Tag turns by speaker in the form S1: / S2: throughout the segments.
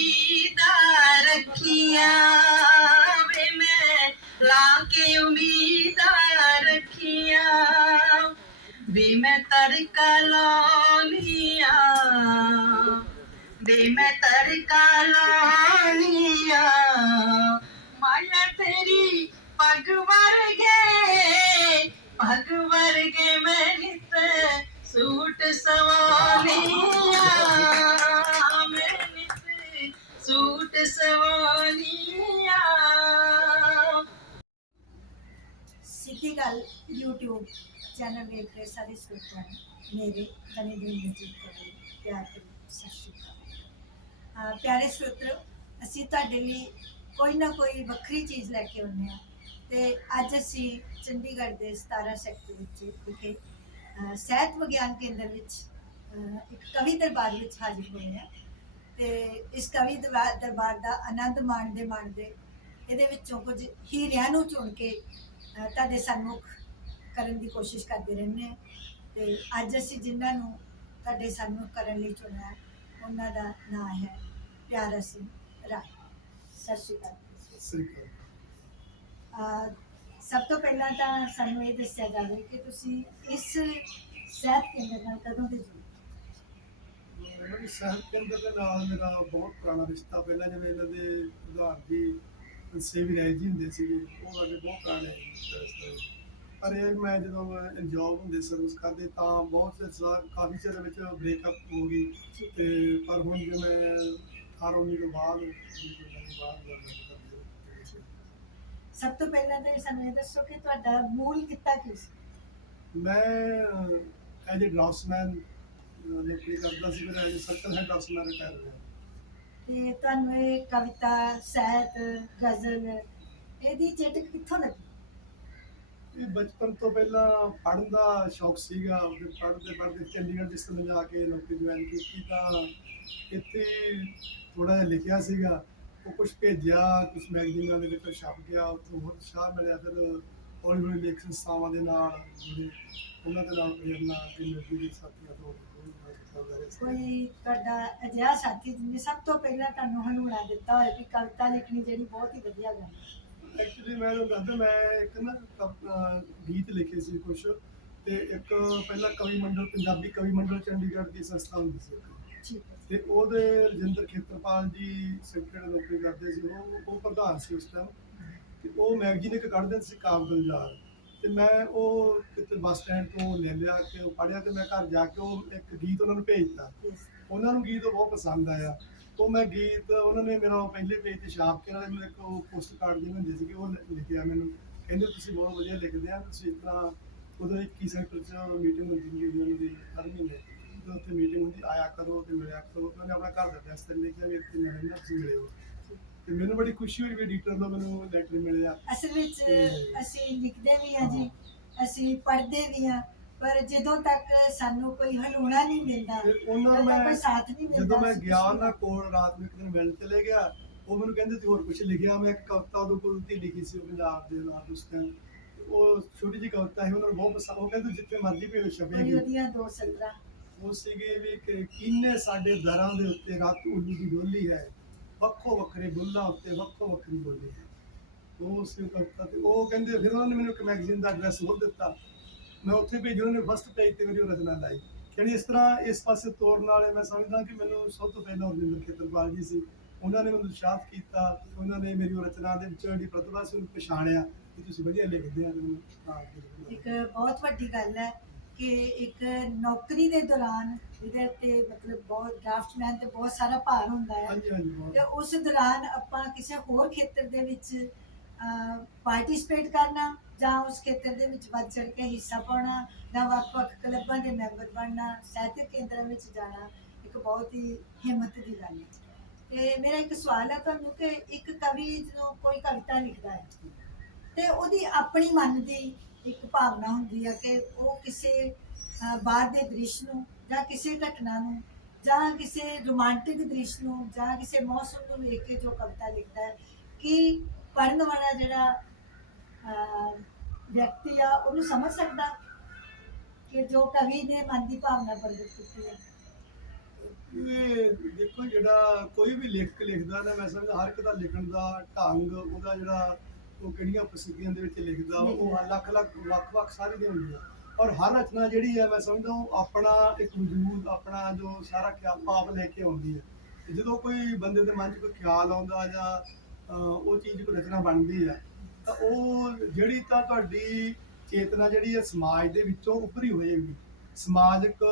S1: ਉਮੀਦਾਂ ਰੱਖੀਆਂ ਵੇ ਮੈਂ, ਲਾ ਕੇ ਉਮੀਦਾਂ ਰੱਖੀਆਂ ਵੇ ਮੈਂ ਤਰਕਾ ਲਾਉਣੀਆਂ ਵੇ ਮੈਂ ਤਰਕਾ ਲਾਉਣੀਆਂ ਮਾਇਆ ਤੇਰੀ ਪਗ ਵਰਗੇ ਪਗ ਵਰਗੇ ਮੈਂ ਨਿਤ ਸੂਟ
S2: ਸਵਾ YouTube ਚੈਨਲ ਵੇਖ ਰਹੇ ਸਾਰੇ ਸਰੋਤਿਆਂ ਨੂੰ ਮੇਰੇ ਕਨੇ ਦਿਨ ਦੀ ਜੀਤ ਪਿਆਰ ਭਰੀ ਸਤਿ ਸ਼੍ਰੀ ਅਕਾਲ। ਪਿਆਰੇ ਸਰੋਤਿਓ, ਅਸੀਂ ਤੁਹਾਡੇ ਲਈ ਕੋਈ ਨਾ ਕੋਈ ਵੱਖਰੀ ਚੀਜ਼ ਲੈ ਕੇ ਆਉਂਦੇ ਹਾਂ ਤੇ ਅੱਜ ਅਸੀਂ ਚੰਡੀਗੜ੍ਹ ਦੇ 17 ਸੈਕਟਰ ਵਿੱਚ ਵਿਖੇ, ਅਹ ਸਿਹਤ ਵਿਗਿਆਨ ਕੇਂਦਰ ਵਿੱਚ ਇੱਕ ਕਵੀ ਦਰਬਾਰ ਵਿੱਚ ਹਾਜ਼ਰ ਹੋਏ ਹਾਂ ਤੇ ਇਸ ਕਵੀ ਦਰਬਾ- ਦਰਬਾਰ ਦਾ ਆਨੰਦ ਮਾਣਦੇ ਮਾਣਦੇ ਇਹਦੇ ਵਿੱਚੋਂ ਕੁਝ ਹੀਰਿਆਂ ਨੂੰ ਚੁਣ ਕੇ ਤੁਹਾਡੇ ਸਨਮੁਖ ਕਰਨ ਦੀ ਕੋਸ਼ਿਸ਼ ਕਰਦੇ ਰਹਿੰਦੇ ਹਾਂ। ਤੇ ਅੱਜ ਅਸੀਂ ਜਿਨ੍ਹਾਂ ਨੂੰ ਤੁਹਾਡੇ ਸਨਮੁਖ ਕਰਨ ਲਈ ਚੁਣਿਆ ਉਹਨਾਂ ਦਾ ਨਾਮ ਹੈ ਪਿਆਰਾ ਸਿੰਘ ਰਾਏ। ਸਤਿ ਸ਼੍ਰੀ ਅਕਾਲ। ਸਭ ਤੋਂ ਪਹਿਲਾਂ ਤਾਂ ਸਾਨੂੰ ਇਹ ਦੱਸਿਆ ਜਾਵੇ ਕਿ ਤੁਸੀਂ ਇਸ ਸਿਹਤ ਕੇਂਦਰ ਨਾਲ ਕਦੋਂ ਦੇ ਜੁੜੇ?
S3: ਸਾਹਿਬ ਕੇਂਦਰ ਦੇ ਨਾਲ ਮੇਰਾ ਬਹੁਤ ਪੁਰਾਣਾ ਰਿਸ਼ਤਾ ਪਹਿਲਾਂ ਜਿਵੇਂ ਇਹਨਾਂ ਦੇ ਉਦਾਹਰ ਜੀ ਸੇਵੀ ਰਾਏ ਜੀ ਹੁੰਦੇ ਸੀਗੇ ਉਹ ਸਾਡੇ ਬਹੁਤ ਪੁਰਾਣੇ ਰਿਸ਼ਤੇ ਪਰ ਇਹ ਮੈਂ ਜਦੋਂ ਜੌਬ ਹੁੰਦੇ ਸਰਵਿਸ ਕਰਦੇ ਤਾਂ ਬਹੁਤ ਸਾ- ਕਾਫੀ ਚਿਰ ਵਿੱਚ ਬ੍ਰੇਕਅਪ ਹੋ ਗਈ। ਤੇ ਪਰ ਹੁਣ ਜੇ ਮੈਂ 18 19 ਤੋਂ ਬਾਅਦ
S2: ਸਭ ਤੋਂ ਪਹਿਲਾਂ ਤਾਂ ਇਹ ਸਾਨੂੰ ਇਹ ਦੱਸੋ ਕਿ ਤੁਹਾਡਾ ਮੂਲ ਕਿੱਤਾ ਕੀ ਸੀ?
S3: ਮੈਂ ਐਜ ਅ ਡਰਾਫਟਸਮੈਨ ਨੌਕਰੀ ਕਰਦਾ ਸੀ ਫਿਰ as circle head draftsman retire ਹੋਇਆ
S2: ਤੇ ਤੁਹਾਨੂੰ ਇਹ ਕਵਿਤਾ ਸਾਹਿਤ ਗਜ਼ਲ ਇਹਦੀ ਚੇਟਕ ਕਿੱਥੋਂ ਲੱਗੀ?
S3: ਇਹ ਬਚਪਨ ਤੋਂ ਪਹਿਲਾਂ ਪੜ੍ਹਨ ਦਾ ਸ਼ੌਕ ਸੀਗਾ ਫਿਰ ਪੜ੍ਹਦੇ ਪੜ੍ਹਦੇ ਚੰਡੀਗੜ੍ਹ ਜਿਸ ਤਰ੍ਹਾਂ ਜਾ ਕੇ ਨੌਕਰੀ ਜੁਆਇਨ ਕੀਤੀ ਤਾਂ ਇੱਥੇ ਥੋੜਾ ਜਿਹਾ ਲਿਖਿਆ ਸੀਗਾ, ਉਹ ਕੁਝ ਭੇਜਿਆ ਕੁਝ ਮੈਗਜ਼ੀਨਾਂ ਦੇ ਵਿੱਚ ਛਪ ਗਿਆ, ਉੱਥੋਂ ਹੋਰ ਉਤਸ਼ਾਹ ਮਿਲਿਆ, ਫਿਰ ਹੌਲੀ ਹੌਲੀ ਲੇਖ ਸੰਸਥਾਵਾਂ ਦੇ ਨਾਲ ਜੁੜੇ ਉਹਨਾਂ ਦੇ ਨਾਲ ਪ੍ਰੇਰਨਾ ਤੇ ਮਿਲਦੀ ਦੀ ਸਾਥੀਆਂ ਤੋਂ
S2: ਕੋਈ ਤੁਹਾਡਾ ਅਜਿਹਾ ਸਾਥੀ ਜਿਹਨੇ ਸਭ ਤੋਂ ਪਹਿਲਾਂ ਤੁਹਾਨੂੰ ਹਨੂਣਾ ਦਿੱਤਾ ਹੋਵੇ ਕਿ ਕਵਿਤਾ ਲਿਖਣੀ ਜਿਹੜੀ ਬਹੁਤ ਹੀ ਵਧੀਆ ਗੱਲ ਹੈ।
S3: ਐਕਚੁਅਲੀ ਮੈਂ ਤੁਹਾਨੂੰ ਦੱਸਦਾ ਮੈਂ ਇੱਕ ਨਾ ਅਹ ਗੀਤ ਲਿਖੇ ਸੀ ਕੁਝ ਤੇ ਇੱਕ ਪਹਿਲਾਂ ਕਵੀ ਮੰਡਲ ਪੰਜਾਬੀ ਕਵੀ ਮੰਡਲ ਚੰਡੀਗੜ੍ਹ ਦੀ ਸੰਸਥਾ ਹੁੰਦੀ ਸੀ।
S2: ਠੀਕ ਹੈ
S3: ਤੇ ਉਹਦੇ ਰਜਿੰਦਰ ਖੇਤਰਪਾਲ ਜੀ ਸੈਕਟਰੀ ਨੌਕਰੀ ਕਰਦੇ ਸੀ ਉਹ ਉਹ ਪ੍ਰਧਾਨ ਸੀ ਉਸ ਟਾਈਮ ਤੇ ਉਹ ਮੈਗਜ਼ੀਨ ਇੱਕ ਕੱਢਦੇ ਸੀ ਕਾਬ ਗੁਲਜ਼ਾਰ ਤੇ ਮੈਂ ਉਹ ਕਿਤੇ ਬੱਸ ਸਟੈਂਡ ਤੋਂ ਲੈ ਲਿਆ ਕਿ ਉਹ ਪੜਿਆ ਤੇ ਮੈਂ ਘਰ ਜਾ ਕੇ ਉਹ ਇੱਕ ਗੀਤ ਉਹਨਾਂ ਨੂੰ ਭੇਜਤਾ. ਉਹਨਾਂ ਨੂੰ ਗੀਤ ਬਹੁਤ ਪਸੰਦ ਆਇਆ। ਉਹ ਮੈਂ ਗੀਤ ਉਹਨਾਂ ਨੇ ਮੇਰਾ ਪਹਿਲੇ ਪੇਜ ਤੇ ਛਾਪ ਕੇ ਨਾਲੇ ਮੈਨੂੰ ਇੱਕ ਉਹ ਪੋਸਟ ਕਾਰਡ ਜਿਹੇ ਹੁੰਦੇ ਸੀਗੇ ਉਹ ਲਿ- ਲਿਖਿਆ ਮੈਨੂੰ। ਕਹਿੰਦੇ ਤੁਸੀਂ ਬਹੁਤ ਵਧੀਆ ਲਿਖਦੇ ਆ ਤੁਸੀਂ ਇਸ ਤਰ੍ਹਾਂ ਉਦੋਂ 21 ਸੈਕਟਰ 'ਚ ਮੀਟਿੰਗ ਹੁੰਦੀ ਸੀ ਉਹਨਾਂ ਦੀ ਹਰ ਮਹੀਨੇ। ਜਦੋਂ ਉੱਥੇ ਮੀਟਿੰਗ ਹੁੰਦੀ ਆਇਆ ਕਰੋ ਤੇ ਮਿਲਿਆ ਕਰੋ। ਤੇ ਉਹਨੇ ਆਪਣਾ ਘਰ ਦਾ ਐਡਰੈਸ ਤੇ ਲਿਖਿਆ ਵੀ ਇੱਥੇ ਮਿਲਣ ਨਾ ਤੁਸੀਂ ਮਿਲਿਓ। ਤੇ ਮੈਨੂੰ ਬੜੀ ਖੁਸ਼ੀ ਹੋਈ ਵੀ ਐਡੀਟਰ ਦਾ ਮੈਨੂੰ ਲੈਟਰ ਮਿਲਿਆ।
S2: ਅਸਲ ਵਿੱਚ
S3: ਤੇ-
S2: ਅਸੀਂ ਲਿਖਦੇ ਵੀ ਹਾਂ ਜੀ ਅਸੀਂ ਪੜ੍ਹਦੇ ਵੀ ਹਾਂ। ਪਰ ਜਦੋਂ ਤੱਕ ਸਾਨੂੰ ਕੋਈ ਹਨੂਣਾ ਨਹੀਂ ਮਿਲਦਾ
S3: ਤੇ ਉਹਨਾਂ
S2: ਜਦੋਂ
S3: ਨੂੰ
S2: ਕੋਈ
S3: ਮੈਂ
S2: ਸਾਥ ਨਹੀਂ ਮਿਲਦਾ
S3: ਜਦੋਂ ਮੈਂ
S2: ਅਸੀਂ
S3: ਗਿਆ
S2: ਕੁਛ
S3: ਉਹਨਾਂ ਕੋਲ ਰਾਤ ਨੂੰ ਇੱਕ ਦਿਨ ਚਲੇ ਗਿਆ ਉਹ ਮੈਨੂੰ ਕਹਿੰਦੇ ਤੂੰ ਹੋਰ ਕੁਝ ਲਿਖਿਆ? ਮੈਂ ਇੱਕ ਕਵਿਤਾ ਉਹਦੇ ਕੋਲ ਤੇ ਲਿਖੀ ਸੀ ਉਹ ਪੰਜਾਬ ਦੇ ਨਾਲ ਉਸ ਟਾਈਮ ਉਹ ਛੋਟੀ ਜਿਹੀ ਕਵਿਤਾ ਸੀ ਉਹਨਾਂ ਨੂੰ ਬਹੁਤ ਪਸੰਦ ਉਹ ਕਹਿੰਦੇ ਤੂੰ ਜਿੱਥੇ ਮਰਜ਼ੀ ਭੇਜ
S2: ਕੋਈ
S3: ਛਪੇਗੀ
S2: ਉਹਦੀਆਂ ਦੋ ਸਤਰਾਂ।
S3: ਉਹ ਸੀਗੇ ਵੀ ਕਿ ਕਿੰਨੇ ਸਾਡੇ ਦਰਾਂ ਦੇ ਉੱਤੇ ਰਾਤ ਉੱਲੂ ਦੀ ਡੋਲੀ ਹੈ ਵੱਖੋ ਵੱਖਰੇ ਬੁੱਲਾਂ ਉੱਤੇ ਵੱਖੋ ਵੱਖਰੀ ਬੋਲੀ ਹੈ। ਉਹ ਸੀ ਉਹ ਕਵਿਤਾ ਤੇ ਉਹ ਕਹਿੰਦੇ ਫਿਰ ਉਹਨਾਂ ਨੇ ਮੈਨੂੰ ਇੱਕ ਮੈਗਜ਼ੀਨ ਦਾ ਐਡਰੈਸ ਹੋਰ ਦਿੱਤਾ। ਮੈਂ ਉੱਥੇ ਭੇਜੀ ਉਹਨਾਂ ਨੇ ਫਸਟ ਪੇਜ ਤੇ ਮੇਰੀ ਉਹ ਰਚਨਾ ਲਾਈ। ਯਾਨੀ ਇਸ ਤਰ੍ਹਾਂ ਇਸ ਪਾਸੇ ਤੋਰਨ ਵਾਲੇ ਮੈਂ ਸਮਝਦਾ ਕਿ ਮੈਨੂੰ ਸਭ ਤੋਂ ਪਹਿਲਾਂ ਰਵਿੰਦਰ ਖੇਤਰਪਾਲ ਜੀ ਸੀ। ਉਹਨਾਂ ਨੇ ਮੈਨੂੰ ਉਤਸ਼ਾਹਤ ਕੀਤਾ ਉਹਨਾਂ ਨੇ ਮੇਰੀ ਉਹ ਰਚਨਾ ਦੇ ਵਿੱਚ ਜਿਹੜੀ ਪ੍ਰਤਿਭਾ ਸੀ ਉਹਨੂੰ ਪਛਾਣਿਆ ਕਿ ਤੁਸੀਂ ਵਧੀਆ ਲਿਖਦੇ ਆ ਮੈਨੂੰ
S2: ਇੱਕ ਬਹੁਤ ਵੱਡੀ ਗੱਲ ਹੈ ਕਿ ਇੱਕ ਨੌਕਰੀ ਦੇ ਦੌਰਾਨ ਇਹਦੇ ਤੇ ਮਤਲਬ ਬਹੁਤ ਡਰਾਫਟਮੈਨ ਤੇ ਬਹੁਤ ਸਾਰਾ ਭਾਰ ਹੁੰਦਾ ਹੈ ਤੇ ਉਸ ਦੌਰਾਨ ਆਪਾਂ ਕਿਸੇ ਹੋਰ ਖੇਤਰ ਦੇ ਵਿੱਚ ਪਾਰਟਿਸਿਪੇਟ ਕਰਨਾ ਜਾਂ ਉਸ ਖੇਤਰ ਦੇ ਵਿੱਚ ਵੱਧ ਚੜ ਕੇ ਹਿੱਸਾ ਪਾਉਣਾ ਜਾਂ ਵੱਖ-ਵੱਖ ਕਲੱਬਾਂ ਦੇ ਮੈਂਬਰ ਬਣਨਾ, ਸਾਹਿਤਕ ਕੇਂਦਰਾਂ ਵਿੱਚ ਜਾਣਾ, ਇੱਕ ਬਹੁਤ ਹੀ ਹਿੰਮਤ ਦੀ ਗੱਲ ਹੈ। ਤੇ ਮੇਰਾ ਇੱਕ ਸਵਾਲ ਹੈ ਤੁਹਾਨੂੰ ਕਿ ਇੱਕ ਕਵੀ ਜਦੋਂ ਕੋਈ ਕਵਿਤਾ ਲਿਖਦਾ ਹੈ ਤੇ ਉਹਦੀ ਆਪਣੀ ਮਨ ਦੀ ਇੱਕ ਭਾਵਨਾ ਹੁੰਦੀ ਹੈ ਕਿ ਉਹ ਕਿਸੇ ਬਾਹਰ ਦੇ ਦ੍ਰਿਸ਼ ਨੂੰ ਜਾਂ ਕਿਸੇ ਘਟਨਾ ਨੂੰ ਜਾਂ ਕਿਸੇ ਰੋਮਾਂਟਿਕ ਦ੍ਰਿਸ਼ ਨੂੰ ਜਾਂ ਕਿਸੇ ਮੌਸਮ ਨੂੰ ਵੇਖ ਕੇ ਜੋ ਕਵਿਤਾ ਲਿਖਦਾ ਹੈ, ਕਿ ਪੜਨ ਵਾਲਾ ਜਿਹੜਾ ਵਿਅਕਤੀ ਆ ਉਹਨੂੰ ਸਮਝ ਸਕਦਾ ਕਿ ਜੋ ਕਵੀ ਨੇ ਮਨ ਦੀ ਭਾਵਨਾ ਪ੍ਰਗਟ ਕੀਤੀ ਹੈ।
S3: ਇਹ ਦੇਖੋ ਜਿਹੜਾ ਕੋਈ ਵੀ ਲੇਖਕ ਲਿਖਦਾ ਨਾ ਮੈਂ ਸਮਝਦਾ ਹਰ ਇੱਕ ਦਾ ਲਿਖਣ ਦਾ ਢੰਗ ਉਹਦਾ ਜਿਹੜਾ ਉਹ ਕਿਹੜੀਆਂ ਪ੍ਰਸਿੱਧੀਆਂ ਦੇ ਵਿੱਚ ਲਿਖਦਾ ਉਹ ਲੱਖ ਲੱਖ ਵੱਖ ਵੱਖ ਸਾਰੇ ਦੇ ਹੁੰਦੇ ਆ ਔਰ ਹਰ ਰਚਨਾ ਜਿਹੜੀ ਹੈ ਮੈਂ ਸਮਝਦਾ ਉਹ ਆਪਣਾ ਇੱਕ ਵਜੂਦ ਆਪਣਾ ਜੋ ਸਾਰਾ ਖਿਆਲ ਭਾਵ ਲੈ ਕੇ ਆਉਂਦੀ ਹੈ। ਜਦੋਂ ਕੋਈ ਬੰਦੇ ਦੇ ਮਨ 'ਚ ਕੋਈ ਖਿਆਲ ਆਉਂਦਾ ਜਾਂ ਉਹ ਚੀਜ਼ ਕੋਈ ਰਚਨਾ ਬਣਦੀ ਹੈ ਤਾਂ ਉਹ ਜਿਹੜੀ ਤਾਂ ਤੁਹਾਡੀ ਚੇਤਨਾ ਜਿਹੜੀ ਹੈ ਸਮਾਜ ਦੇ ਵਿੱਚੋਂ ਉੱਭਰੀ ਹੋਏਗੀ ਸਮਾਜਿਕ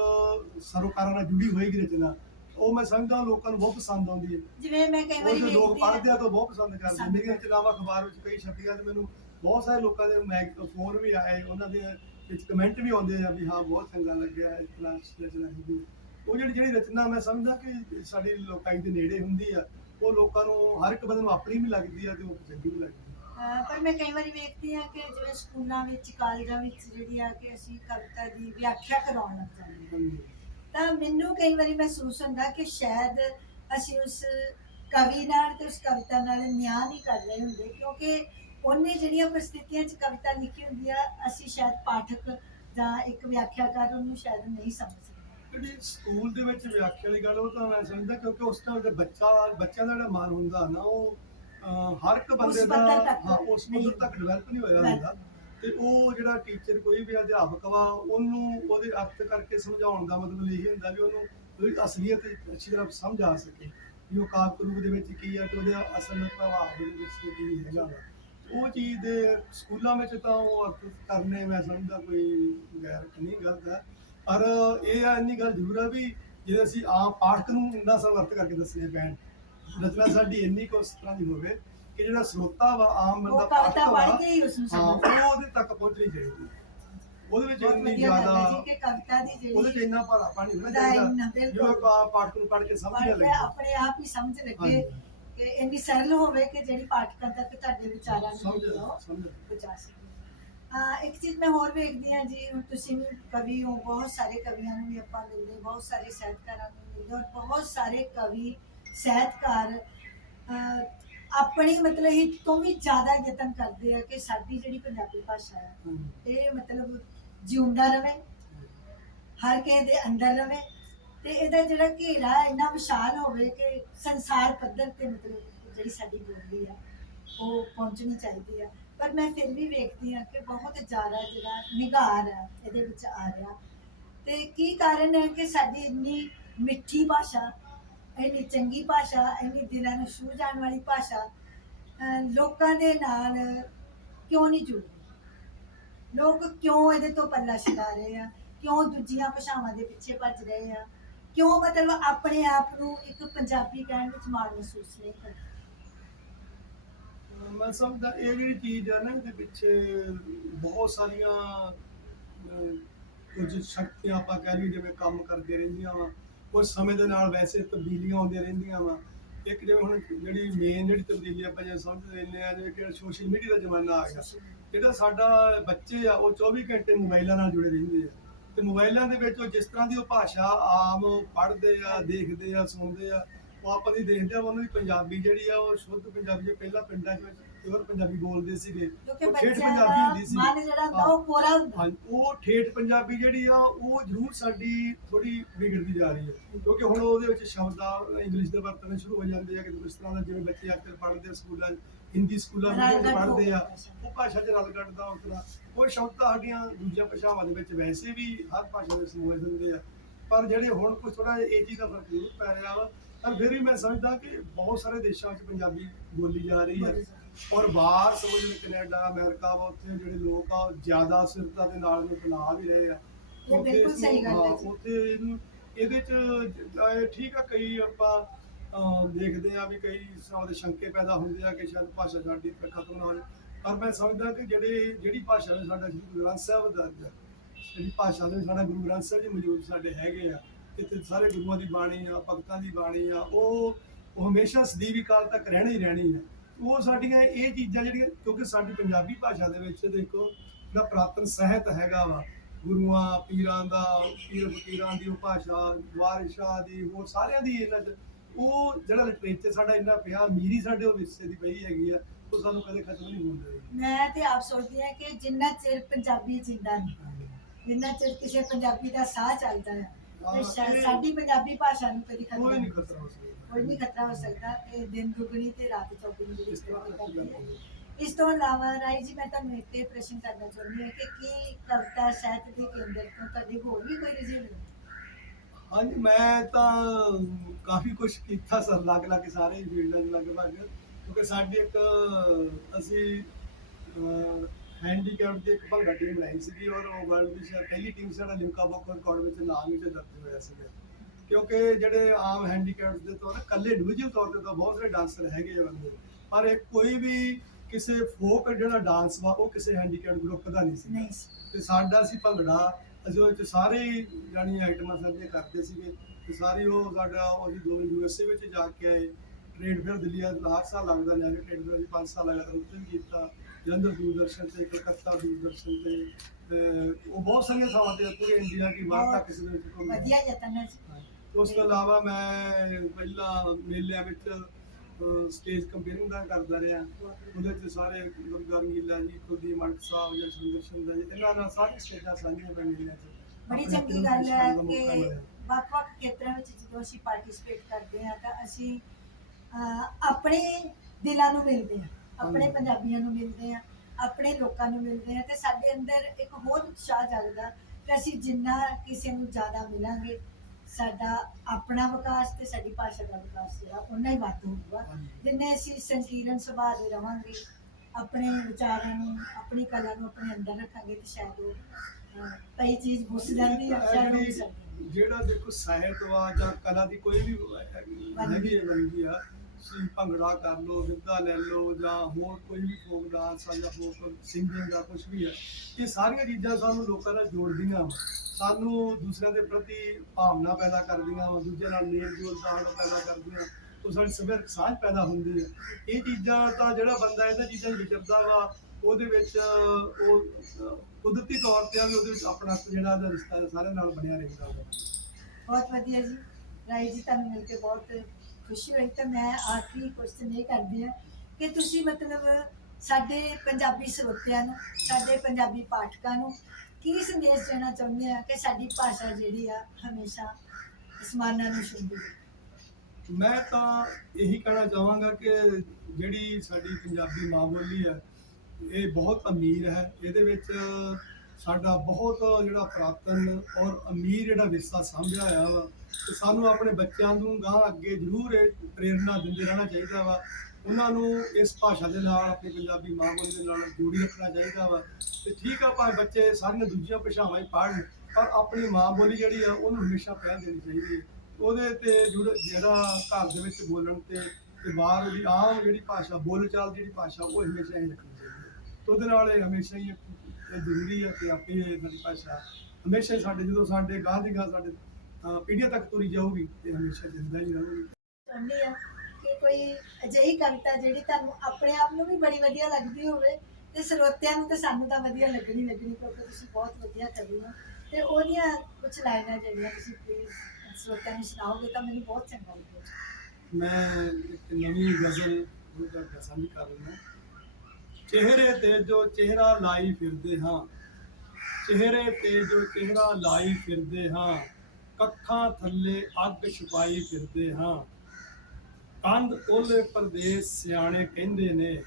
S3: ਸਰੋਕਾਰਾਂ ਨਾਲ ਜੁੜੀ ਹੋਏਗੀ ਰਚਨਾ ਉਹ ਮੈਂ ਸਮਝਦਾ ਲੋਕਾਂ ਨੂੰ ਬਹੁਤ ਪਸੰਦ ਆਉਂਦੀ ਹੈ
S2: ਜਿਵੇਂ ਮੈਂ ਕਈ ਵਾਰੀ
S3: ਲੋਕ
S2: ਹਾਂ-
S3: ਪੜ੍ਹਦੇ ਆ ਤਾਂ ਬਹੁਤ ਪਸੰਦ ਕਰਦੇ ਮੇਰੀਆਂ ਰਚਨਾਵਾਂ ਅਖਬਾਰ ਵਿੱਚ ਕਈ ਛਪੀਆਂ ਤੇ ਮੈਨੂੰ ਬਹੁਤ ਸਾਰੇ ਲੋਕਾਂ ਦੇ ਮੈਗ ਫੋਨ ਵੀ ਆਏ ਉਹਨਾਂ ਦੇ ਵਿੱਚ ਕਮੈਂਟ ਵੀ ਆਉਂਦੇ ਆ ਵੀ ਹਾਂ ਬਹੁਤ ਚੰਗਾ ਲੱਗਿਆ ਇਸ ਤਰ੍ਹਾਂ ਰਚਨਾ ਹੈਗੀ ਉਹ ਜਿਹੜੀ ਜਿਹੜੀ ਰਚਨਾ ਮੈਂ ਸਮਝਦਾ ਕਿ ਸਾਡੀ ਲੋਕਾਂ ਦੇ ਨੇੜੇ ਹੁੰਦੀ ਆ ਉਹ ਲੋਕਾਂ ਨੂੰ ਹਰ ਇੱਕ ਬੰਦੇ ਨੂੰ ਆਪਣੀ ਵੀ ਲੱਗਦੀ ਆ ਤੇ ਉਹ ਚੰਗੀ ਵੀ ਲੱਗਦੀ ਆ।
S2: ਅਹ ਪਰ ਮੈਂ ਕਈ ਵਾਰੀ ਵੇਖਦੀ ਹਾਂ ਕਿ ਜਿਵੇਂ ਸਕੂਲਾਂ ਵਿੱਚ ਕਾਲਜਾਂ ਵਿੱਚ ਜਿਹੜੀ ਆ ਕਿ ਅਸੀਂ ਕਵਿਤਾ ਦੀ ਵਿਆਖਿਆ ਕਰਾਉਣ ਲੱਗ ਜਾਂਦੇ ਹਾਂ
S3: ਹਾਂਜੀ।
S2: ਤਾਂ ਮੈਨੂੰ ਕਈ ਵਾਰੀ ਮਹਿਸੂਸ ਹੁੰਦਾ ਕਿ ਸ਼ਾਇਦ ਅਸੀਂ ਉਸ ਕਵੀ ਨਾਲ ਤੇ ਉਸ ਕਵਿਤਾ ਨਾਲ ਨਿਆਂ ਨਹੀਂ ਕਰ ਰਹੇ ਹੁੰਦੇ ਕਿਉਂਕਿ ਉਹਨੇ ਜਿਹੜੀਆਂ ਪ੍ਰਸਥਿਤੀਆਂ 'ਚ ਕਵਿਤਾ ਲਿਖੀ ਹੁੰਦੀ ਆ ਅਸੀਂ ਸ਼ਾਇਦ ਪਾਠਕ ਜਾਂ ਇੱਕ ਵਿਆਖਿਆਕਾਰ ਉਹਨੂੰ ਸ਼ਾਇਦ ਨਹੀਂ ਸਮਝ ਸਕਦੇ।
S3: ਜਿਹੜੀ ਸਕੂਲ ਦੇ ਵਿੱਚ ਵਿਆਖਿਆ ਵਾਲੀ ਗੱਲ ਉਹ ਤਾਂ ਮੈਂ ਸਮਝਦਾ ਕਿਉਂਕਿ ਉਸ ਟਾਈਮ ਤੇ ਬੱਚਾ ਬੱਚਿਆਂ ਦਾ ਜਿਹੜਾ ਮਨ ਹੁੰਦਾ ਨਾ ਉਹ ਅਹ, ਹਰ ਇੱਕ ਬੰਦੇ ਦਾ
S2: ਪੱਧਰ ਤੱਕ
S3: ਹਾਂ ਉਸ ਪੱਧਰ ਤੱਕ ਡਿਵੈਲਪ ਨਹੀਂ ਹੋਇਆ ਹੁੰਦਾ। ਤੇ ਉਹ ਜਿਹੜਾ ਟੀਚਰ ਕੋਈ ਵੀ ਅਧਿਆਪਕ ਵਾ ਉਹਨੂੰ ਉਹਦੇ ਅਰਥ ਕਰਕੇ ਸਮਝਾਉਣ ਦਾ ਮਤਲਬ ਇਹ ਹੁੰਦਾ ਵੀ ਉਹਨੂੰ ਉਹਦੀ ਅਸਲੀਅਤ ਅੱਛੀ ਤਰ੍ਹਾਂ ਸਮਝ ਆ ਸਕੇ ਵੀ ਉਹ ਕਾਵਿ ਰੂਪ ਦੇ ਵਿੱਚ ਕੀ ਆ ਤੇ ਉਹਦੇ ਅਸਲ ਪ੍ਰਭਾਵ ਦੇ ਵਿੱਚ ਕੀ ਹੈਗਾ। ਵਾ ਉਹ ਚੀਜ਼ ਦੇ ਸਕੂਲਾਂ ਵਿੱਚ ਤਾਂ ਉਹ ਅਰਥ ਕਰਨੇ ਮੈਂ ਸਮਝਦਾ ਕੋਈ ਗੈਰ ਨਹੀਂ ਗਲਤ ਹੈ। ਪਰ ਇਹ ਆ ਇੰਨੀ ਗੱਲ ਜ਼ਰੂਰ ਆ ਵੀ ਜੇ ਅਸੀਂ ਆਮ ਪਾਠਕ ਨੂੰ ਇੰਨਾ ਸਰਵਰਤ ਕਰਕੇ ਦੱਸਣੇ ਪੈਣ ਰਚਨਾ ਸਾਡੀ ਇੰਨੀ ਕੁ ਉਸ ਤਰ੍ਹਾਂ ਦੀ ਹੋਵੇ ਕਿ ਜਿਹੜਾ ਸਰੋਤਾ ਵਾ ਆਮ ਬੰਦਾ
S2: ਉਹ ਕਵਿਤਾ
S3: ਪਾਠਕ ਵਾ
S2: ਪੜ੍ਹ ਕੇ ਹੀ ਉਸ ਨੂੰ
S3: ਹਾਂ
S2: ਸਮਝਦਾ
S3: ਉਹ ਉਹਦੇ ਤੱਕ ਪਹੁੰਚਣੀ ਚਾਹੀਦੀ। ਉਹਦੇ ਵਿੱਚ
S2: ਬਹੁਤ
S3: ਇੰਨੀ
S2: ਵਧੀਆ ਗੱਲ ਹੈ ਜੀ
S3: ਜ਼ਿਆਦਾ
S2: ਕਿ ਕਵਿਤਾ ਦੀ
S3: ਉਹਦੇ ਚ
S2: ਜਿਹੜੀ
S3: ਇੰਨਾ ਭਾਰਾ ਪਾਣੀ ਹੋਣਾ ਚਾਹੀਦਾ
S2: ਇੰਨਾ
S3: ਜੋ
S2: ਬਿਲਕੁਲ
S3: ਆਪਾਂ ਪਾਠਕ ਨੂੰ ਪੜ੍ਹ ਕੇ ਸਮਝ
S2: ਪੜ੍ਹ ਕੇ
S3: ਲੱਗੇ
S2: ਆਪਣੇ ਆਪ ਹੀ ਸਮਝ ਲੱਗੇ
S3: ਹਾਂਜੀ।
S2: ਕਿ ਇੰਨੀ ਸਰਲ ਹੋਵੇ ਕਿ ਜਿਹੜੀ ਪਾਠਕਾਂ ਤੱਕ ਤੁਹਾਡੇ ਵਿਚਾਰਾਂ ਨੂੰ
S3: ਸਮਝ ਸਮਝ।
S2: ਪਹੁੰਚਾ ਸਕੇ। ਅਹ ਇੱਕ ਚੀਜ਼ ਮੈਂ ਹੋਰ ਵੇਖਦੀ ਹਾਂ ਜੀ ਹੁਣ ਤੁਸੀਂ ਵੀ ਕਵੀ ਹੋ ਬਹੁਤ ਸਾਰੇ ਕਵੀਆਂ ਨੂੰ ਵੀ ਆਪਾਂ ਮਿਲਦੇ ਬਹੁਤ ਸਾਰੇ ਸਾਹਿਤਕਾਰਾਂ ਨੂੰ ਮਿਲਦੇ ਔਰ ਬਹੁਤ ਸਾਰੇ ਕਵੀ ਸਾਹਿਤਕਾਰ ਅਹ, ਆਪਣੀ ਮਤਲਬ ਹਿੱਤ ਤੋਂ ਵੀ ਜ਼ਿਆਦਾ ਯਤਨ ਕਰਦੇ ਆ ਕਿ ਸਾਡੀ ਜਿਹੜੀ ਪੰਜਾਬੀ ਭਾਸ਼ਾ ਹੈ ਇਹ ਮਤਲਬ ਜਿਉਂਦਾ ਰਵੇ ਹਰ ਕਿਸੇ ਦੇ ਅੰਦਰ ਰਵੇ ਤੇ ਇਹਦਾ ਜਿਹੜਾ ਘੇਰਾ ਹੈ ਇੰਨਾ ਵਿਸ਼ਾਲ ਹੋਵੇ ਕਿ ਸੰਸਾਰ ਪੱਧਰ ਤੇ ਮਤਲਬ ਜਿਹੜੀ ਸਾਡੀ ਬੋਲੀ ਆ ਉਹ ਪਹੁੰਚਣੀ ਚਾਹੀਦੀ ਆ। ਪਰ ਮੈਂ ਫਿਰ ਵੀ ਵੇਖਦੀ ਹਾਂ ਕਿ ਬਹੁਤ ਜ਼ਿਆਦਾ ਜਿਹੜਾ ਨਿਗਾਰ ਹੈ, ਇਹਦੇ ਵਿੱਚ ਆ ਰਿਹਾ। ਤੇ ਕੀ ਕਾਰਨ ਹੈ ਕਿ ਸਾਡੀ ਇੰਨੀ ਮਿੱਠੀ ਭਾਸ਼ਾ, ਇੰਨੀ ਚੰਗੀ ਭਾਸ਼ਾ, ਇੰਨੀ ਦਿਲਾਂ ਨੂੰ ਛੂਹ ਜਾਣ ਵਾਲੀ ਭਾਸ਼ਾ ਲੋਕਾਂ ਦੇ ਨਾਲ ਕਿਉਂ ਨਹੀਂ ਜੁੜਦੀ ਲੋਕ ਕਿਉਂ ਇਹਦੇ ਤੋਂ ਪੱਲਾ ਛਡਾ ਰਹੇ ਆ? ਕਿਉਂ ਦੂਜੀਆਂ ਭਾਸ਼ਾਵਾਂ ਦੇ ਪਿੱਛੇ ਭੱਜ ਰਹੇ ਆ? ਕਿਉਂ ਮਤਲਬ ਆਪਣੇ ਆਪ ਨੂੰ ਇੱਕ ਪੰਜਾਬੀ ਕਹਿਣ ਵਿੱਚ ਮਾਣ ਮਹਿਸੂਸ ਨਹੀਂ ਕਰਦੇ?
S3: ਮੈਂ ਸਮਝਦਾ ਇਹ ਜਿਹੜੀ ਚੀਜ਼ ਹੈ ਨਾ ਇਹਦੇ ਪਿੱਛੇ ਬਹੁਤ ਸਾਰੀਆਂ ਅਹ, ਕੁਝ ਸ਼ਕਤੀਆਂ ਆਪਾਂ ਕਹਿ ਲਈਏ ਜਿਵੇਂ ਕੰਮ ਕਰਦੇ ਰਹਿੰਦੀਆਂ ਵਾ। ਕੁਝ ਸਮੇਂ ਦੇ ਨਾਲ ਵੈਸੇ ਤਬਦੀਲੀਆਂ ਆਉਂਦੀਆਂ ਰਹਿੰਦੀਆਂ ਵਾ। ਇੱਕ ਜਿਵੇਂ ਹੁਣ ਜਿਹੜੀ ਮੇਨ ਜਿਹੜੀ ਤਬਦੀਲੀ ਆਪਾਂ ਜੇ ਸਮਝ ਲੈਂਦੇ ਆ ਜਿਵੇਂ ਕਿ ਸੋਸ਼ਲ ਮੀਡੀਆ ਦਾ ਜ਼ਮਾਨਾ ਆ ਗਿਆ। ਜਿਹੜਾ ਸਾਡਾ ਬੱਚੇ ਆ ਉਹ 24 ਘੰਟੇ ਮੋਬਾਈਲਾਂ ਨਾਲ ਜੁੜੇ ਰਹਿੰਦੇ ਆ। ਤੇ ਮੋਬਾਈਲਾਂ ਦੇ ਵਿੱਚ ਉਹ ਜਿਸ ਤਰ੍ਹਾਂ ਦੀ ਉਹ ਭਾਸ਼ਾ ਆਮ ਪੜ੍ਹਦੇ ਆ ਦੇਖਦੇ ਆ ਸੁਣਦੇ ਆ ਉਹ ਆਪਾਂ ਦੀ ਦੇਖਦੇ ਆ ਉਹਨਾਂ ਦੀ ਪੰਜਾਬੀ ਜਿਹੜੀ ਆ ਉਹ ਸ਼ੁੱਧ ਪੰਜਾਬੀ ਜੋ ਪਹਿਲਾਂ ਪਿੰਡਾਂ 'ਚ ਪਿਓਰ ਪੰਜਾਬੀ ਬੋਲਦੇ ਸੀਗੇ।
S2: ਕਿਉਂਕਿ
S3: ਉਹ ਠੇਠ
S2: ਬੱਚਿਆਂ
S3: ਪੰਜਾਬੀ
S2: ਦਾ
S3: ਹੁੰਦੀ ਸੀ
S2: ਮਨ ਜਿਹੜਾ ਹੁੰਦਾ ਉਹ ਕੋਰਾ ਹੁੰਦਾ।
S3: ਉਹ ਠੇਠ ਪੰਜਾਬੀ ਜਿਹੜੀ ਆ ਉਹ ਜ਼ਰੂਰ ਸਾਡੀ ਥੋੜੀ ਵਿਗੜਦੀ ਜਾ ਰਹੀ ਹੈ ਕਿਉਂਕਿ ਹੁਣ ਉਹਦੇ ਵਿੱਚ ਸ਼ਬਦ ਆ ਇੰਗਲਿਸ਼ ਦੇ ਵਰਤਣੇ ਸ਼ੁਰੂ ਹੋ ਜਾਂਦੇ ਆ ਕਿ ਕਿਸ ਤਰ੍ਹਾਂ ਦਾ ਜਿਵੇਂ ਬੱਚੇ ਅੱਜਕੱਲ ਪੜ੍ਹਦੇ ਆ ਸਕੂਲਾਂ 'ਚ ਹਿੰਦੀ ਸਕੂਲਾਂ ਵਿੱਚ
S2: ਰਲਗੱਡ
S3: ਪੜ੍ਹਦੇ ਆ। ਉਹ ਭਾਸ਼ਾ ਚ ਰਲ ਕੱਢਦਾ ਉਸ ਤਰ੍ਹਾਂ ਉਹ ਸ਼ਬਦ ਤਾਂ ਸਾਡੀਆਂ ਦੂਜੀਆਂ ਭਾਸ਼ਾਵਾਂ ਦੇ ਵਿੱਚ ਵੈਸੇ ਵੀ ਹਰ ਭਾਸ਼ਾ ਦੇ ਸਮੂਹ ਹੁੰਦੇ ਆ। ਪਰ ਜਿਹੜੇ ਹੁਣ ਕੁਝ ਥੋੜਾ ਇਹ ਚੀਜ਼ ਦਾ ਫ਼ਰਕ ਜ਼ਰੂਰ ਪੈ ਰਿਹਾ ਵਾ ਪਰ ਫਿਰ ਵੀ ਮੈਂ ਸਮਝਦਾ ਕਿ ਬਹੁਤ ਸਾਰੇ ਦੇਸ਼ਾਂ ਵਿੱਚ ਪੰਜਾਬੀ ਬੋਲੀ ਜਾ ਰਹੀ ਹੈ। ਔਰ ਬਾਹਰ ਸਮਝ ਲਓ ਕੈਨੇਡਾ ਅਮਰੀਕਾ ਵਾ ਉੱਥੇ ਜਿਹੜੇ ਲੋਕ ਆ ਜ਼ਿਆਦਾ ਸਿਰਤਾ ਦੇ ਨਾਲ ਨੂੰ ਬਣਾ ਵੀ ਰਹੇ ਆ।
S2: ਇਹ
S3: ਉੱਥੇ
S2: ਬਿਲਕੁਲ
S3: ਇਸਨੂੰ-
S2: ਸਹੀ ਗੱਲ ਹੈ
S3: ਹਾਂ,
S2: ਜੀ।
S3: ਉੱਥੇ ਇਹਨੂੰ ਇਹਦੇ ਚ ਇਹ ਠੀਕ ਆ ਕਈ ਆਪਾਂ ਦੇਖਦੇ ਆ ਵੀ ਕਈ ਦੇ ਸ਼ੰਕੇ ਪੈਦਾ ਹੁੰਦੇ ਆ ਕਿ ਸ਼ਾਇਦ ਭਾਸ਼ਾ ਸਾਡੀ ਖਤਮ ਨਾ ਹੋ ਜਾਏ ਪਰ ਮੈਂ ਸਮਝਦਾ ਕਿ ਜਿਹੜੇ ਜਿਹੜੀ ਭਾਸ਼ਾ ਵਿੱਚ ਸਾਡਾ ਸ਼੍ਰੀ ਗੁਰੂ ਗ੍ਰੰਥ ਸਾਹਿਬ ਦਰਜ ਹੈ ਜਿਹੜੀ ਭਾਸ਼ਾ ਦੇ ਵਿੱਚ ਸਾਡਾ ਗੁਰੂ ਗ੍ਰੰਥ ਸਾਹਿਬ ਜੀ ਮੌਜੂਦ ਸਾਡੇ ਹੈਗੇ ਆ ਇੱਥੇ ਸਾਰੇ ਗੁਰੂਆਂ ਦੀ ਬਾਣੀ ਆ, ਭਗਤਾਂ ਦੀ ਬਾਣੀ ਆ, ਉਹ ਉਹ ਹਮੇਸ਼ਾ ਸਦੀਵੀ ਕਾਲ ਤੱਕ ਰਹਿਣੀ ਹੀ ਰਹਿਣੀ ਹੈ ਉਹ ਸਾਡੀਆਂ ਇਹ ਚੀਜ਼ਾਂ ਜਿਹੜੀਆਂ, ਕਿਉਂਕਿ ਸਾਡੀ ਪੰਜਾਬੀ ਭਾਸ਼ਾ ਦੇ ਵਿੱਚ ਦੇਖੋ, ਜਿਹੜਾ ਪ੍ਰਾਤਨ ਸਾਹਿਤ ਹੈਗਾ ਵਾ, ਗੁਰੂਆਂ, ਪੀਰਾਂ ਦਾ, ਪੀਰ ਫਕੀਰਾਂ ਦੀ ਉਹ ਭਾਸ਼ਾ ਵਾਰਿਸ਼ਾਂ ਦੀ, ਹੋਰ ਸਾਰਿਆਂ ਦੀ ਇਹਨਾਂ ਉਹ ਜਿਹੜਾ ਲਿਟਰੇਚਰ ਸਾਡਾ ਇੰਨਾ ਪਿਆ, ਮੀਰੀ ਸਾਡੇ ਉਹ ਵਿਰਸੇ ਦੀ ਪਈ ਹੈਗੀ ਆ, ਉਹ ਸਾਨੂੰ ਕਦੇ ਖਤਮ ਨਹੀਂ ਹੋਣ
S2: ਮੈਂ ਤੇ ਆਪ ਸੋਚਦੀ ਹਾਂ ਕਿ ਜਿੰਨਾ ਚਿਰ ਪੰਜਾਬੀ ਜਿੰਦਾ ਨਹੀਂ, ਜਿੰਨਾ ਚਿਰ ਕਿਸੇ ਪੰਜਾਬੀ ਦਾ ਸਾਹ ਚੱਲਦਾ ਹੈ ਤੇ ਸ਼ਾ- ਸਾਡੀ ਪੰਜਾਬੀ ਭਾਸ਼ਾ ਨੂੰ ਕਦੀ ਖਤਰਾ
S3: ਕੋਈ ਨਹੀਂ ਖਤਰਾ ਹੋ ਸਕਦਾ।
S2: ਕੋਈ ਨਹੀਂ ਖਤਰਾ ਹੋ ਸਕਦਾ। ਇਹ ਦਿਨ ਦੁਗਣੀ ਤੇ ਰਾਤ ਚੌਗੁਣੀ ਜਿਹੜੀ
S3: ਇਸ ਤਰ੍ਹਾਂ ਦੀ
S2: ਕਰਦੀ ਹੈ। ਇਸ ਤੋਂ ਇਲਾਵਾ ਰਾਈ ਜੀ ਮੈਂ ਤੁਹਾਨੂੰ ਇੱਕ ਇਹ ਪ੍ਰਸ਼ਨ ਕਰਨਾ ਚਾਹੁੰਦੀ ਹਾਂ ਕਿ ਕੀ ਕਵਿਤਾ ਸਾਹਿਤ ਦੇ ਕੇਂਦਰ ਤੋਂ ਤੁਹਾਡੀ ਹੋਰ ਵੀ ਕੋਈ ਰੁਝਾਨ ਹੈ?
S3: ਹਾਂਜੀ ਮੈਂ ਤਾਂ ਕਾਫੀ ਕੁਝ ਕੀਤਾ ਸਰ ਲੱਗ ਲੱਗ ਸਾਰੇ ਫੀਲਡਾਂ 'ਚ ਲਗਭਗ ਕਿਉਂਕਿ ਸਾਡੀ ਇੱਕ ਅਸੀਂ ਹੈਂਡੀਕੈਪ ਦੀ ਇੱਕ ਭੰਗੜਾ ਟੀਮ ਬਣਾਈ ਸੀਗੀ ਔਰ ਉਹ ਵਰਲਡ ਦੀ ਸ਼ਾਇਦ ਪਹਿਲੀ ਟੀਮ ਸਾਡਾ ਲਿਮਕਾ ਬੁੱਕ ਰਿਕਾਰਡ ਵਿੱਚ ਨਾਮ ਵਿੱਚ ਦਰਜ ਹੋਇਆ ਸੀਗਾ। ਕਿਉਂਕਿ ਜਿਹੜੇ ਆਮ ਹੈਂਡੀਕੈਪਸ ਦੇ ਤੌਰ ਤੇ ਕੱਲੇ ਇੰਡੀਵਿਜੂਅਲ ਤੌਰ ਤੇ ਤਾਂ ਬਹੁਤ ਸਾਰੇ ਡਾਂਸਰ ਹੈਗੇ ਆ ਬੰਦੇ ਪਰ ਇੱਕ ਕੋਈ ਵੀ ਕਿਸੇ ਫੋਕ ਜਿਹੜਾ ਡਾਂਸ ਵਾ ਉਹ ਕਿਸੇ ਹੈਂਡੀਕੈਪ ਗਰੁੱਪ ਦਾ ਨਹੀਂ ਸੀ। ਤੇ ਸਾਡਾ ਸੀ ਭੰਗੜਾ ਅਸੀਂ ਉਹ ਚ ਸਾਰੇ ਜਾਣੀ ਆਈਟਮਾਂ ਸਾਡੀਆਂ ਕਰਦੇ ਸੀਗੇ। ਤੇ ਸਾਰੀ ਉਹ ਸਾਡਾ ਉਹ ਅਸੀਂ ਦੋ ਯੂਐਸਏ ਵਿੱਚ ਜਾ ਕੇ ਆਏ। ਟ੍ਰੇਡ ਫੇਅਰ ਦਿੱਲੀ ਦਾ ਹਰ ਸਾਲ ਲੱਗਦਾ ਜਾ ਕੇ ਟ੍ਰੇਡ ਫੇਅਰ 5 ਸਾਲ ਲਗਾਤਾਰ ਉੱਥੇ ਵੀ ਕੀਤਾ। ਜਲੰਧਰ ਦੂਰਦਰਸ਼ਨ ਤੇ ਕਲਕੱਤਾ ਦੂਰਦਰਸ਼ਨ ਤੇ ਅਹ ਉਹ ਬਹੁਤ ਸਾਰੀਆਂ ਥਾਵਾਂ ਤੇ ਪੂਰੇ ਇੰਡੀਆ ਦੀ ਬਾਹਰ ਤੱਕ ਕਿਸੇ ਦੇ ਵਿੱਚ ਘੁੰਮੇ।
S2: ਵਧੀਆ ਯਤਨ ਹੈ
S3: ਉਸ ਤੋਂ ਇਲਾਵਾ ਮੈਂ ਪਹਿਲਾਂ ਮੇਲਿਆਂ ਵਿੱਚ ਸਟੇਜ ਕੰਪੇਅਰਿੰਗ ਦਾ ਕਰਦਾ ਰਿਹਾ ਉਹਦੇ ਚ ਸਾਰੇ ਗੁਰਦਾਰ ਮੀਲਾ ਜੀ ਕੁਲਦੀਪ ਮੰਟ ਸਾਹਿਬ ਜਾਂ ਸੁਰਿੰਦਰ ਸਿੰਘ ਦਾ ਜੀ ਇਹਨਾਂ ਨਾਲ ਸਾਰੀ ਸਟੇਜਾਂ ਸਾਂਝੀਆਂ ਮੇਲਿਆਂ ਚ
S2: ਬੜੀ ਚੰਗੀ ਗੱਲ ਹੈ ਕਿ। ਵੱਖ-ਵੱਖ ਖੇਤਰਾਂ ਵਿੱਚ ਜਦੋਂ ਅਸੀਂ ਪਾਰਟਿਸਿਪੇਟ ਕਰਦੇ ਹਾਂ ਤਾਂ ਅਸੀਂ ਅਹ, ਆਪਣੇ ਦਿਲਾਂ ਨੂੰ ਮਿਲਦੇ ਹਾਂ ਆਪਣੇ। ਪੰਜਾਬੀਆਂ ਨੂੰ ਮਿਲਦੇ ਹਾਂ ਆਪਣੇ ਲੋਕਾਂ ਨੂੰ ਮਿਲਦੇ ਹਾਂ ਤੇ ਸਾਡੇ ਅੰਦਰ ਇੱਕ ਹੋਰ ਉਤਸ਼ਾਹ ਜਾਗਦਾ ਕਿ ਅਸੀਂ ਜਿੰਨਾ ਕਿਸੇ ਨੂੰ ਜ਼ਿਆਦਾ ਮਿਲਾਂਗੇ ਸਾਡਾ ਆਪਣਾ ਵਿਕਾਸ ਤੇ ਸਾਡੀ ਭਾਸ਼ਾ ਦਾ ਵਿਕਾਸ ਜਿਹੜਾ ਉਹਨਾਂ ਹੀ ਵੱਧ ਹੋਊਗਾ। ਜਿੰਨੇ ਅਸੀਂ ਸੰਕੀਰਨ ਸੁਭਾਅ ਦੇ ਰਵਾਂਗੇ ਆਪਣੇ ਵਿਚਾਰਾਂ ਨੂੰ ਆਪਣੀ ਕਲਾ ਨੂੰ ਆਪਣੇ ਅੰਦਰ ਰੱਖਾਂਗੇ ਤੇ ਸ਼ਾਇਦ ਉਹ ਕਈ ਚੀਜ਼ ਘੁਸ ਜਾਂਦੀ ਹੈ ਸ਼ਾਇਦ ਉਹ
S3: ਜਿਹੜੀ-
S2: ਸਕਦੀ
S3: ਜਿਹੜਾ ਦੇਖੋ ਸਾਹਿਤ ਵਾ ਜਾਂ ਕਲਾ ਦੀ ਕੋਈ ਵੀ ਹੈਗੀ ਹੈ ਆ ਤੁਸੀਂ ਭੰਗੜਾ ਕਰ ਲਓ, ਗਿੱਧਾ ਲੈ ਲਓ ਜਾਂ ਹੋਰ ਕੋਈ ਵੀ ਫੋਕ ਡਾਂਸ ਆ ਜਾਂ ਫੋਕ ਸਿੰਗਿੰਗ ਦਾ ਕੁਝ ਵੀ ਹੈ ਇਹ ਸਾਰੀਆਂ ਚੀਜ਼ਾਂ ਸਾਨੂੰ ਲੋਕਾਂ ਨਾਲ ਜੋੜਦੀਆਂ ਸਾਨੂੰ ਦੂਸਰਿਆਂ ਦੇ ਪ੍ਰਤੀ ਭਾਵਨਾ ਪੈਦਾ ਕਰਦੀਆਂ ਵਾ, ਦੂਜਿਆਂ ਨਾਲ ਮੇਲ ਜੋਲ ਦਾ ਪੈਦਾ ਕਰਦੀਆਂ, ਉਹ ਸਾਡੀ ਸਭਿਆਚਾਰਕ ਸਾਂਝ ਪੈਦਾ ਹੁੰਦੀ ਹੈ ਇਹ ਚੀਜ਼ਾਂ ਤਾਂ ਜਿਹੜਾ ਬੰਦਾ ਇਹਨਾਂ ਚੀਜ਼ਾਂ ਵਿਚਰਦਾ ਵਾ, ਉਹਦੇ ਵਿੱਚ ਉਹ, ਕੁਦਰਤੀ ਤੌਰ ਤੇ ਆ ਵੀ ਉਹਦੇ ਵਿੱਚ ਆਪਣਾ ਜਿਹੜਾ ਉਹਦਾ ਰਿਸ਼ਤਾ ਸਾਰਿਆਂ ਨਾਲ ਬਣਿਆ ਰਹਿੰਦਾ ਵਾ।
S2: ਬਹੁਤ ਵਧੀਆ ਜੀ। ਰਾਈ ਜੀ, ਤੁਹਾਨੂੰ ਮਿਲ ਕੇ ਬਹੁਤ ਖੁਸ਼ੀ ਹੋਈ ਤਾਂ ਮੈਂ ਆਖਰੀ ਕੁਐਸਚਨ ਇਹ ਕਰਦੀ ਹਾਂ ਕਿ ਤੁਸੀਂ ਮਤਲਬ ਸਾਡੇ ਪੰਜਾਬੀ ਸਰੋਤਿਆਂ ਨੂੰ, ਸਾਡੇ ਪੰਜਾਬੀ ਪਾਠਕਾਂ ਨੂੰ ਕੀ ਸੰਦੇਸ਼ ਦੇਣਾ ਚਾਹੁੰਦੇ ਆ ਕਿ ਸਾਡੀ ਭਾਸ਼ਾ ਜਿਹੜੀ ਆ ਹਮੇਸ਼ਾ ਅਸਮਾਨਾਂ ਨੂੰ ਛੂੰਹਦੀ ਹੈ
S3: ਮੈਂ ਤਾਂ ਇਹੀ ਕਹਿਣਾ ਚਾਹਾਂਗਾ ਕਿ ਜਿਹੜੀ ਸਾਡੀ ਪੰਜਾਬੀ ਮਾਂ ਬੋਲੀ ਹੈ, ਇਹ ਬਹੁਤ ਅਮੀਰ ਹੈ। ਇਹਦੇ ਵਿੱਚ ਸਾਡਾ ਬਹੁਤ ਜਿਹੜਾ ਪ੍ਰਾਤਨ ਔਰ ਅਮੀਰ ਜਿਹੜਾ ਵਿਰਸਾ ਸਾਂਭਿਆ ਹੋਇਆ ਵਾ, ਤੇ ਸਾਨੂੰ ਆਪਣੇ ਬੱਚਿਆਂ ਨੂੰ ਗਾਂ ਅੱਗੇ ਜ਼ਰੂਰ ਇਹ ਪ੍ਰੇਰਨਾ ਦਿੰਦੇ ਰਹਿਣਾ ਚਾਹੀਦਾ ਵਾ। ਉਹਨਾਂ ਨੂੰ ਇਸ ਭਾਸ਼ਾ ਦੇ ਨਾਲ, ਆਪਣੀ ਪੰਜਾਬੀ ਮਾਂ ਬੋਲੀ ਦੇ ਨਾਲ ਜੋੜੀ ਰੱਖਣਾ ਚਾਹੀਦਾ ਵਾ। ਤੇ ਠੀਕ ਆ ਭਾਵੇਂ ਬੱਚੇ ਸਾਰੀਆਂ ਦੂਜੀਆਂ ਭਾਸ਼ਾਵਾਂ ਹੀ ਪੜ੍ਹਨ, ਪਰ ਆਪਣੀ ਮਾਂ ਬੋਲੀ ਜਿਹੜੀ ਆ, ਉਹਨੂੰ ਹਮੇਸ਼ਾ ਪਹਿਲ ਦੇਣੀ ਚਾਹੀਦੀ ਹੈ। ਉਹਦੇ ਤੇ ਜੁੜ- ਜਿਹੜਾ ਘਰ ਦੇ ਵਿੱਚ ਬੋਲਣ ਤੇ ਤੇ ਬਾਹਰ ਦੀ ਆਮ ਜਿਹੜੀ ਭਾਸ਼ਾ, ਬੋਲਚਾਲ ਜਿਹੜੀ ਭਾਸ਼ਾ, ਉਹ ਹਮੇਸ਼ਾ ਹੀ ਰੱਖਣੀ ਚਾਹੀਦੀ ਹੈ। ਤੇ ਉਹਦੇ ਨਾਲ ਇਹ ਹਮੇਸ਼ਾ ਹੀ ਇਹ ਜ਼ਰੂਰੀ ਹੈ ਕਿ ਆਪੇ ਇਹ ਸਾਡੀ ਭਾਸ਼ਾ ਹਮੇਸ਼ਾ ਸਾਡੇ ਜਦੋਂ ਸਾਡੇ ਗਾਂ ਦੀ ਗਾਂ ਸਾਡੇ ਪੀੜ੍ਹੀਆਂ ਤੱਕ ਤੁਰੀ ਜਾਊਗੀ ਤੇ ਹਮੇਸ਼ਾ ਜ਼ਿੰਦਾ ਹੀ ਰਹੂਗੀ।
S2: ਚਾਹੁੰਦੀ ਆ ਕਿ ਕੋਈ ਅਜਿਹੀ ਕਵਿਤਾ ਜਿਹੜੀ ਤੁਹਾਨੂੰ ਆਪਣੇ ਆਪ ਨੂੰ ਵੀ ਬੜੀ ਵਧੀਆ ਲੱਗਦੀ ਹੋਵੇ ਤੇ ਸਰੋਤਿਆਂ ਨੂੰ ਤੇ ਸਾਨੂੰ ਤਾਂ ਵਧੀਆ ਲੱਗਣੀ ਲੱਗਣੀ ਕਿਉਂਕਿ ਤੁਸੀਂ ਬਹੁਤ ਵਧੀਆ ਕਵੀ ਹੋ ਤੇ ਉਹਦੀਆਂ ਕੁਝ ਲਾਈਨਾਂ ਜਿਹੜੀਆਂ ਤੁਸੀਂ ਪਲੀਜ਼ ਸਰੋਤਿਆਂ ਨੂੰ ਸੁਣਾਓਗੇ ਤਾਂ ਮੈਨੂੰ ਬਹੁਤ ਚੰਗਾ ਲੱਗੇਗਾ
S3: ਮੈਂ ਇੱਕ ਨਵੀਂ ਗਜ਼ਲ ਉਹਦਾ ਸਾਂਝੀ ਕਰ ਲੈਣਾ ਚਿਹਰੇ ਤੇ ਜੋ ਚਿਹਰਾ ਲਾਈ ਫਿਰਦੇ ਹਾਂ। ਚਿਹਰੇ ਤੇ ਜੋ ਚਿਹਰਾ ਲਾਈ ਫਿਰਦੇ ਹਾਂ, ਕੱਖਾਂ ਥੱਲੇ ਅੱਗ ਛੁਪਾਈ ਫਿਰਦੇ ਹਾਂ। ਕੰਧ ਓਲੇ ਪਰਦੇਸ ਸਿਆਣੇ ਕਹਿੰਦੇ ਨੇ।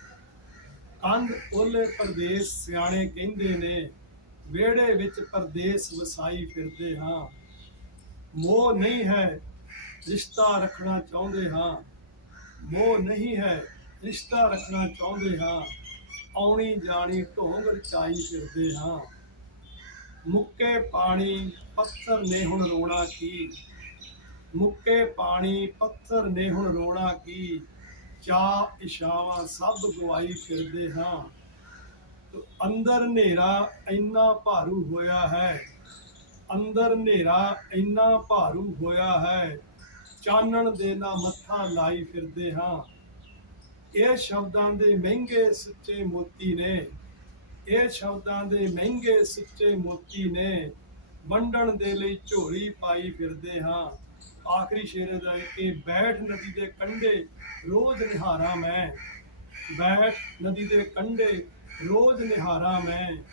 S3: ਕੰਧ ਓਲੇ ਪਰਦੇਸ ਸਿਆਣੇ ਕਹਿੰਦੇ ਨੇ। ਵਿਹੜੇ ਵਿੱਚ ਪਰਦੇਸ ਵਸਾਈ ਫਿਰਦੇ ਹਾਂ। ਮੋਹ ਨਹੀਂ ਹੈ, ਰਿਸ਼ਤਾ ਰੱਖਣਾ ਚਾਹੁੰਦੇ ਹਾਂ। ਮੋਹ ਨਹੀਂ ਹੈ, ਰਿਸ਼ਤਾ ਰੱਖਣਾ ਚਾਹੁੰਦੇ ਹਾਂ। ਆਉਣੀ ਜਾਣੀ ਢੋਂਗ ਰਚਾਈ ਫਿਰਦੇ ਹਾਂ। ਮੁੱਕੇ ਪਾਣੀ ਪੱਥਰ ਨੇ ਹੁਣ ਰੋਣਾ ਕੀ? ਮੁੱਕੇ ਪਾਣੀ ਪੱਥਰ ਨੇ ਹੁਣ ਰੋਣਾ ਕੀ? ਚਾ ਇਸ਼ਾਵਾ ਸਭ ਗਵਾਈ ਫਿਰਦੇ ਹਾਂ। ਅੰਦਰ ਹਨੇਰਾ ਇੰਨਾ ਭਾਰੂ ਹੋਇਆ ਹੈ। ਅੰਦਰ ਹਨੇਰਾ ਇੰਨਾ ਭਾਰੂ ਹੋਇਆ ਹੈ। ਚਾਨਣ ਦੇ ਨਾ ਮੱਥਾ ਲਾਈ ਫਿਰਦੇ ਹਾਂ। ਇਹ ਸ਼ਬਦਾਂ ਦੇ ਮਹਿੰਗੇ ਸੱਚੇ ਮੋਤੀ ਨੇ ਇਹ ਸ਼ਬਦਾਂ ਦੇ ਮਹਿੰਗੇ ਸੱਚੇ ਮੋਤੀ ਨੇ ਵੰਡਣ ਦੇ ਲਈ ਝੋਲੀ ਪਾਈ ਫਿਰਦੇ ਹਾਂ। ਆਖਰੀ ਸ਼ੇਰ ਦਾ ਕਿ ਬੈਠ ਨਦੀ ਦੇ ਕੰਢੇ ਰੋਜ਼ ਨਿਹਾਰਾਂ ਮੈਂ। ਬੈਠ ਨਦੀ ਦੇ ਕੰਢੇ ਰੋਜ਼ ਨਿਹਾਰਾਂ ਮੈਂ।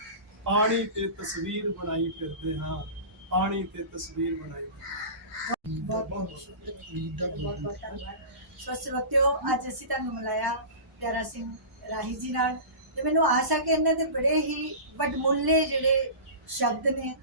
S3: ਪਾਣੀ ਤੇ ਤਸਵੀਰ ਬਣਾਈ ਫਿਰਦੇ ਹਾਂ। ਪਾਣੀ ਤੇ ਤਸਵੀਰ ਬਣਾਈ
S2: ਬਹੁਤ ਬਹੁਤ ਸ਼ੁਕਰੀਆ। ਬਹੁਤ ਬਹੁਤ ਧੰਨਵਾਦ। ਸੋ ਸਰੋਤਿਓ ਅੱਜ ਅਸੀਂ ਤੁਹਾਨੂੰ ਮਿਲਾਇਆ ਪਿਆਰਾ ਸਿੰਘ ਰਾਹੀ ਜੀ ਨਾਲ ਤੇ ਮੈਨੂੰ ਆਸ ਹੈ ਕਿ ਇਹਨਾਂ ਦੇ ਬੜੇ ਹੀ ਵੱਡਮੁੱਲੇ ਜਿਹੜੇ ਸ਼ਬਦ ਨੇ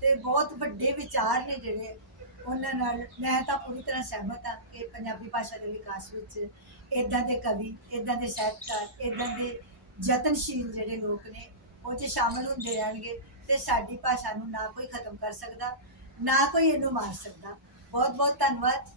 S2: ਤੇ ਬਹੁਤ ਵੱਡੇ ਵਿਚਾਰ ਨੇ ਜਿਹੜੇ ਉਹਨਾਂ ਨਾਲ ਮੈਂ ਤਾਂ ਪੂਰੀ ਤਰ੍ਹਾਂ ਸਹਿਮਤ ਹਾਂ ਕਿ ਪੰਜਾਬੀ ਭਾਸ਼ਾ ਦੇ ਵਿਕਾਸ ਵਿੱਚ ਇਦਾਂ ਦੇ ਕਵੀ ਇਦਾਂ ਦੇ ਸਾਹਿਤਕਾਰ ਇਦਾਂ ਦੇ ਯਤਨਸ਼ੀਲ ਜਿਹੜੇ ਲੋਕ ਨੇ, ਉਹ 'ਚ ਸ਼ਾਮਲ ਹੁੰਦੇ ਰਹਿਣਗੇ ਤੇ ਸਾਡੀ ਭਾਸ਼ਾ ਨੂੰ ਨਾ ਕੋਈ ਖਤਮ ਕਰ ਸਕਦਾ, ਨਾ ਕੋਈ ਇਹਨੂੰ ਮਾਰ ਸਕਦਾ। ਬਹੁਤ ਬਹੁਤ ਧੰਨਵਾਦ।